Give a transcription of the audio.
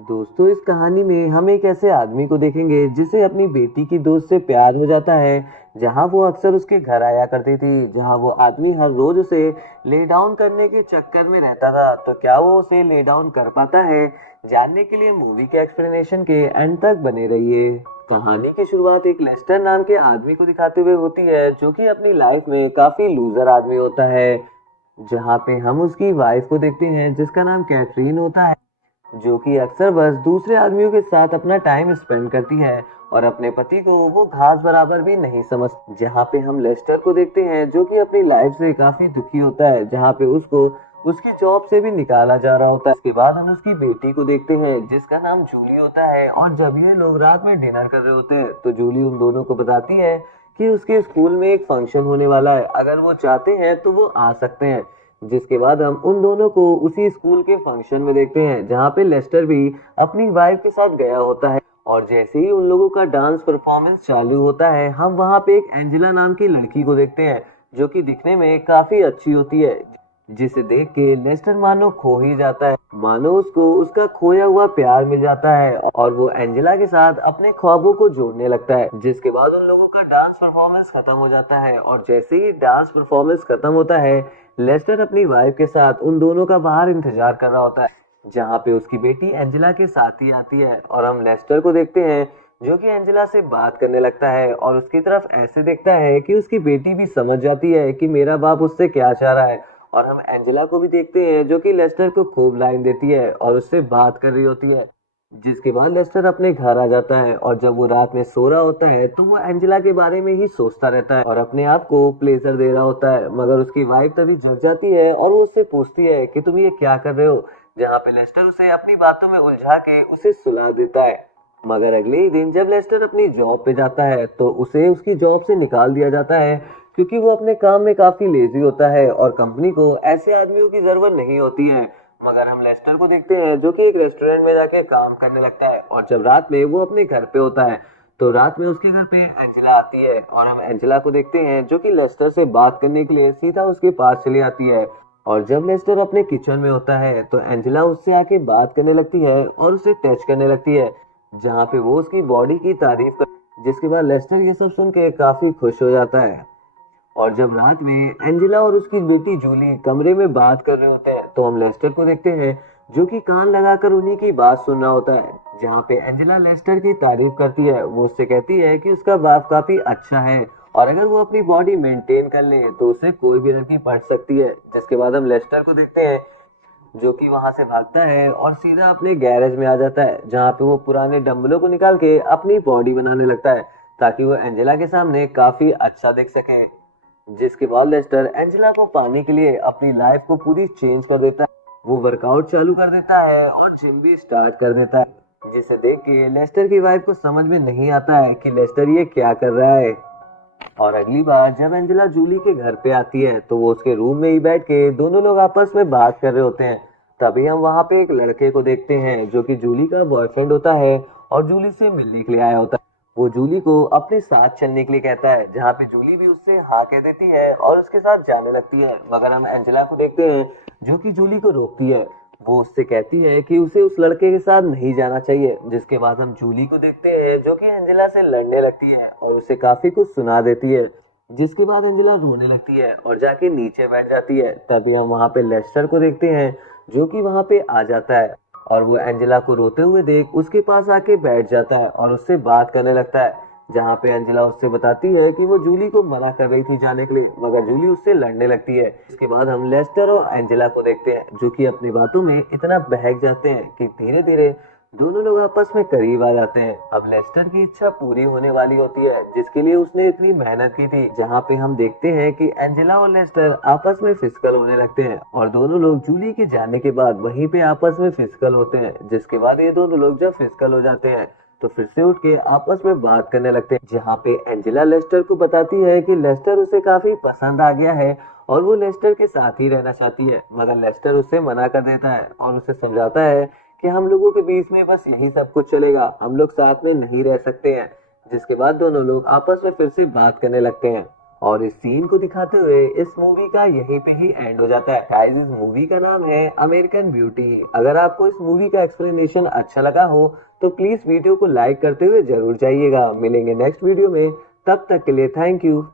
दोस्तों, इस कहानी में हम एक ऐसे आदमी को देखेंगे जिसे अपनी बेटी की दोस्त से प्यार हो जाता है। जहां वो अक्सर उसके घर आया करती थी, जहां वो आदमी हर रोज उसे ले डाउन करने के चक्कर में रहता था। तो क्या वो उसे ले डाउन कर पाता है? जानने के लिए मूवी के एक्सप्लेनेशन के एंड तक बने रहिए। कहानी की शुरुआत एक लेस्टर नाम के आदमी को दिखाते हुए होती है, जो कि अपनी लाइफ में काफी लूजर आदमी होता है। जहाँ पे हम उसकी वाइफ को देखते हैं जिसका नाम कैथरीन होता है, जो कि अक्सर बस दूसरे आदमियों के साथ अपना टाइम स्पेंड करती है और अपने पति को वो घास बराबर भी नहीं समझ। जहाँ पे हम लेस्टर को देखते हैं जो कि अपनी लाइफ से काफी दुखी होता है, जहाँ पे उसको उसकी जॉब से भी निकाला जा रहा होता है। इसके बाद हम उसकी बेटी को देखते हैं जिसका नाम जूली होता है, और जब ये लोग रात में डिनर कर रहे होते हैं तो जूली उन दोनों को बताती है कि उसके स्कूल में एक फंक्शन होने वाला है, अगर वो चाहते हैं तो वो आ सकते हैं। जिसके बाद हम उन दोनों को उसी स्कूल के फंक्शन में देखते हैं, जहाँ पे लेस्टर भी अपनी वाइफ के साथ गया होता है। और जैसे ही उन लोगों का डांस परफॉर्मेंस चालू होता है, हम वहाँ पे एक एंजेला नाम की लड़की को देखते हैं, जो कि दिखने में काफी अच्छी होती है। जिसे देख के लेस्टर मानो खो ही जाता है, मानो उसको उसका खोया हुआ प्यार मिल जाता है और वो एंजेला के साथ अपने ख्वाबों को जोड़ने लगता है। जिसके बाद उन लोगों का डांस परफॉर्मेंस खत्म हो जाता है, और जैसे ही डांस परफॉर्मेंस खत्म होता है, लेस्टर अपनी वाइफ के साथ उन दोनों का बाहर इंतजार कर रहा होता है, जहाँ पे उसकी बेटी एंजेला के साथ ही आती है। और हम लेस्टर को देखते हैं जो कि एंजेला से बात करने लगता है और उसकी तरफ ऐसे देखता है कि उसकी बेटी भी समझ जाती है कि मेरा बाप उससे क्या चाह रहा है। और हम एंजेला को भी देखते हैं जो कि लेस्टर को खूब लाइन देती है और उससे बात कर रही होती है। जिसके बाद लेस्टर अपने घर आ जाता है, और जब वो रात में सो रहा होता है तो वो एंजेला के बारे में ही सोचता रहता है और अपने आप को प्लेजर दे रहा होता है। मगर उसकी वाइफ तभी जग जाती है और वो उससे पूछती है कि तुम ये क्या कर रहे हो, जहाँ पे लेस्टर उसे अपनी बातों में उलझा के उसे सुला देता है। मगर अगले ही दिन जब लेस्टर अपनी जॉब पे जाता है तो उसे उसकी जॉब से निकाल दिया जाता है, क्योंकि वो अपने काम में काफी लेजी होता है और कंपनी को ऐसे आदमियों की जरूरत नहीं होती है। मगर हम लेस्टर को देखते हैं जो कि एक रेस्टोरेंट में जाके काम करने लगता है, और जब रात में वो अपने घर पे होता है तो रात में उसके घर पे एंजेला आती है, और हम एंजेला को देखते हैं जो कि लेस्टर से बात करने के लिए सीधा उसके पास चली आती है। और जब लेस्टर अपने किचन में होता है तो एंजेला उससे आके बात करने लगती है और उसे टच करने लगती है, जहाँ पे वो उसकी बॉडी की तारीफ कर। जिसके बाद लेस्टर ये सब सुन के काफी खुश हो जाता है। और जब रात में एंजेला और उसकी बेटी जूली कमरे में बात कर रहे होते हैं तो हम लेस्टर को देखते हैं जो कि कान लगाकर उन्हीं की बात सुन रहा होता है। जहाँ पे एंजेला लेस्टर की तारीफ करती है, वो उससे कहती है कि उसका बाप काफी अच्छा है और अगर वो अपनी बॉडी मेंटेन कर ले तो उसे कोई भी लड़की पढ़ सकती है। जिसके बाद हम लेस्टर को देखते हैं जो कि वहां से भागता है और सीधा अपने गैरेज में आ जाता है, जहाँ पे वो पुराने डंबलों को निकाल के अपनी बॉडी बनाने लगता है, ताकि वो एंजेला के सामने काफी अच्छा दिख सके। जिसके बाद लेस्टर एंजेला को पाने के लिए अपनी लाइफ को पूरी चेंज कर देता है। वो वर्कआउट चालू कर देता है और जिम भी स्टार्ट कर देता है, जिसे देख के लेस्टर की वाइफ को समझ में नहीं आता है कि लेस्टर ये क्या कर रहा है। और अगली बार जब एंजेला जूली के घर पे आती है तो वो उसके रूम में ही बैठ के दोनों लोग आपस में बात कर रहे होते हैं। तभी हम वहाँ पे एक लड़के को देखते हैं जो कि जूली का बॉयफ्रेंड होता है और जूली से मिलने के लिए आया होता है। वो जूली को अपने साथ चलने के लिए कहता है, जहाँ पे जूली भी उससे हाँ कह देती है और उसके साथ जाने लगती है। मगर हम एंजेला को देखते हैं जो कि जूली को रोकती है। वो उससे कहती है कि उसे उस लड़के के साथ नहीं जाना चाहिए। जिसके बाद हम जूली को देखते हैं जो कि एंजेला से लड़ने लगती है और उसे काफी कुछ सुना देती है। जिसके बाद एंजेला रोने लगती है और जाके नीचे बैठ जाती है। तभी हम वहाँ पे लेस्टर को देखते हैं जो कि वहाँ पे आ जाता है, और वो एंजेला को रोते हुए देख उसके पास आके बैठ जाता है और उससे बात करने लगता है। जहाँ पे एंजेला उससे बताती है कि वो जूली को मना कर रही थी जाने के लिए, मगर जूली उससे लड़ने लगती है। इसके बाद हम लेस्टर और एंजेला को देखते हैं जो कि अपनी बातों में इतना बहक जाते हैं कि धीरे धीरे दोनों लोग आपस में करीब आ जाते हैं। अब लेस्टर की इच्छा पूरी होने वाली होती है जिसके लिए उसने इतनी मेहनत की थी, जहाँ पे हम देखते हैं कि एंजेला और लेस्टर आपस में फिजिकल होने लगते हैं, और दोनों लोग जूली के जाने के बाद वहीं पे आपस में फिजिकल होते हैं। जिसके बाद ये दोनों लोग जब फिजिकल हो जाते हैं तो फिर से उठ के आपस में बात करने लगते हैं, जहाँ पे एंजेला लेस्टर को बताती है कि लेस्टर उसे काफी पसंद आ गया है और वो लेस्टर के साथ ही रहना चाहती है। मगर लेस्टर उससे मना कर देता है और उसे समझाता है कि हम लोगों के बीच में बस यही सब कुछ चलेगा, हम लोग साथ में नहीं रह सकते हैं। जिसके बाद दोनों लोग आपस में फिर से बात करने लगते हैं। और इस सीन को दिखाते हुए इस मूवी का यहीं पे ही एंड हो जाता है। गाइस, इस मूवी का नाम है अमेरिकन ब्यूटी। अगर आपको इस मूवी का एक्सप्लेनेशन अच्छा लगा हो तो प्लीज वीडियो को लाइक करते हुए जरूर जाइएगा। मिलेंगे नेक्स्ट वीडियो में, तब तक के लिए थैंक यू।